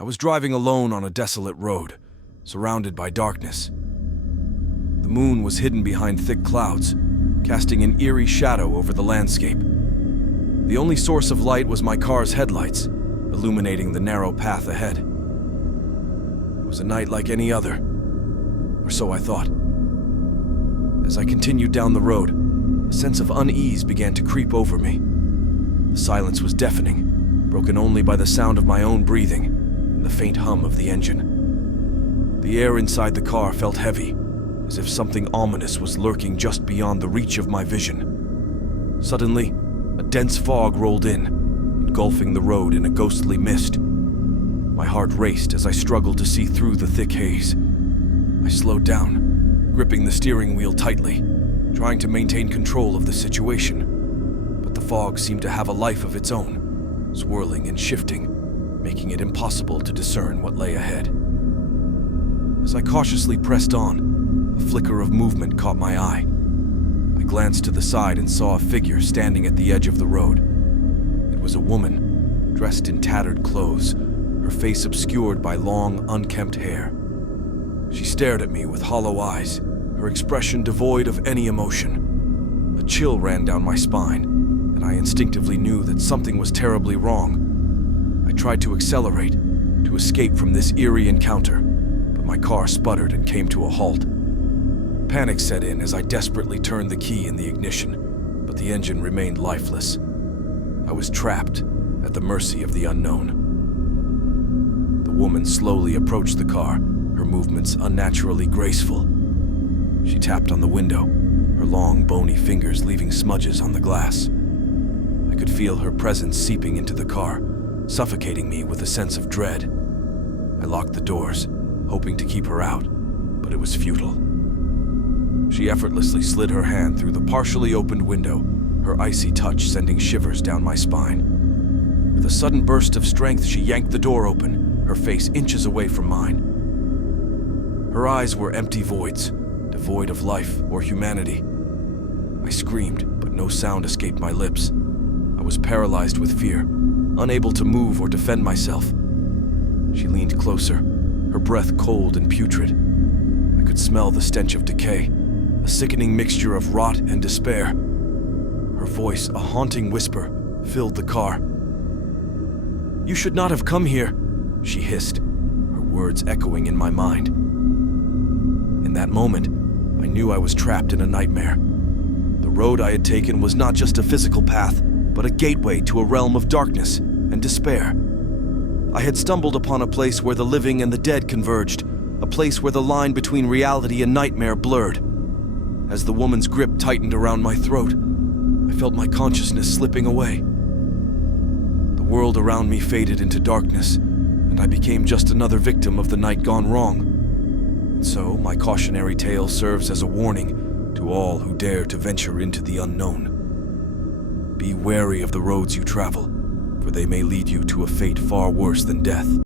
I was driving alone on a desolate road, surrounded by darkness. The moon was hidden behind thick clouds, casting an eerie shadow over the landscape. The only source of light was my car's headlights, illuminating the narrow path ahead. It was a night like any other, or so I thought. As I continued down the road, a sense of unease began to creep over me. The silence was deafening, broken only by the sound of my own breathing and the faint hum of the engine. The air inside the car felt heavy, as if something ominous was lurking just beyond the reach of my vision. Suddenly, a dense fog rolled in, engulfing the road in a ghostly mist. My heart raced as I struggled to see through the thick haze. I slowed down, gripping the steering wheel tightly, trying to maintain control of the situation. But the fog seemed to have a life of its own, swirling and shifting, making it impossible to discern what lay ahead. As I cautiously pressed on, a flicker of movement caught my eye. I glanced to the side and saw a figure standing at the edge of the road. It was a woman, dressed in tattered clothes, her face obscured by long, unkempt hair. She stared at me with hollow eyes, her expression devoid of any emotion. A chill ran down my spine, and I instinctively knew that something was terribly wrong. I tried to accelerate, to escape from this eerie encounter, but my car sputtered and came to a halt. Panic set in as I desperately turned the key in the ignition, but the engine remained lifeless. I was trapped at the mercy of the unknown. The woman slowly approached the car, her movements unnaturally graceful. She tapped on the window, her long, bony fingers leaving smudges on the glass. I could feel her presence seeping into the car, suffocating me with a sense of dread. I locked the doors, hoping to keep her out, but it was futile. She effortlessly slid her hand through the partially opened window, her icy touch sending shivers down my spine. With a sudden burst of strength, she yanked the door open, her face inches away from mine. Her eyes were empty voids, devoid of life or humanity. I screamed, but no sound escaped my lips. I was paralyzed with fear, unable to move or defend myself. She leaned closer, her breath cold and putrid. I could smell the stench of decay, a sickening mixture of rot and despair. Her voice, a haunting whisper, filled the car. "You should not have come here," she hissed, her words echoing in my mind. In that moment, I knew I was trapped in a nightmare. The road I had taken was not just a physical path, but a gateway to a realm of darkness and despair. I had stumbled upon a place where the living and the dead converged, a place where the line between reality and nightmare blurred. As the woman's grip tightened around my throat, I felt my consciousness slipping away. The world around me faded into darkness, and I became just another victim of the night gone wrong. And so, my cautionary tale serves as a warning to all who dare to venture into the unknown. Be wary of the roads you travel, for they may lead you to a fate far worse than death.